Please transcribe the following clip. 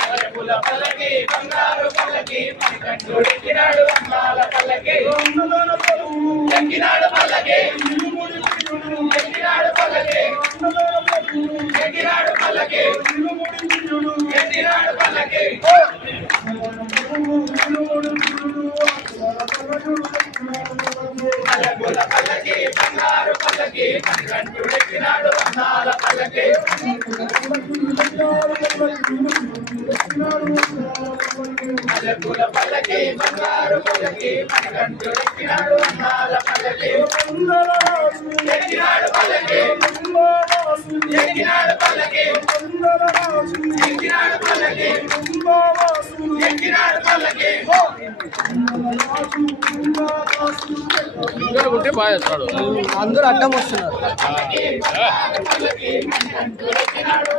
పరపుల పల్లకి బంగారు పల్లకి మణికంఠుడెక్కినాడు అందాల పల్లకి ఎక్కినాడు పల్లకి ఎక్కినాడు పల్లకి ఎక్కినాడు పల్లకి ఎక్కినాడు పల్లకి పరపుల పల్లకి బంగారు పల్లకి మణికంఠుడెక్కినాడు అందాల పల్లకి పల్లకుల పల్లకి బంగారు పల్లకి మణికంఠుడెక్కినాడు అందాల పల్లకి ఎక్కినాడు పల్లకి ఎక్కినాడు పల్లకి ఎక్కినాడు పల్లకి ఎక్కినాడు పల్లకి ఉంటే బాగా చేస్తాడు అందరూ అడ్డం వస్తున్నారు. పల్లకి బంగారు పల్లకి మణికంఠుడెక్కినాడు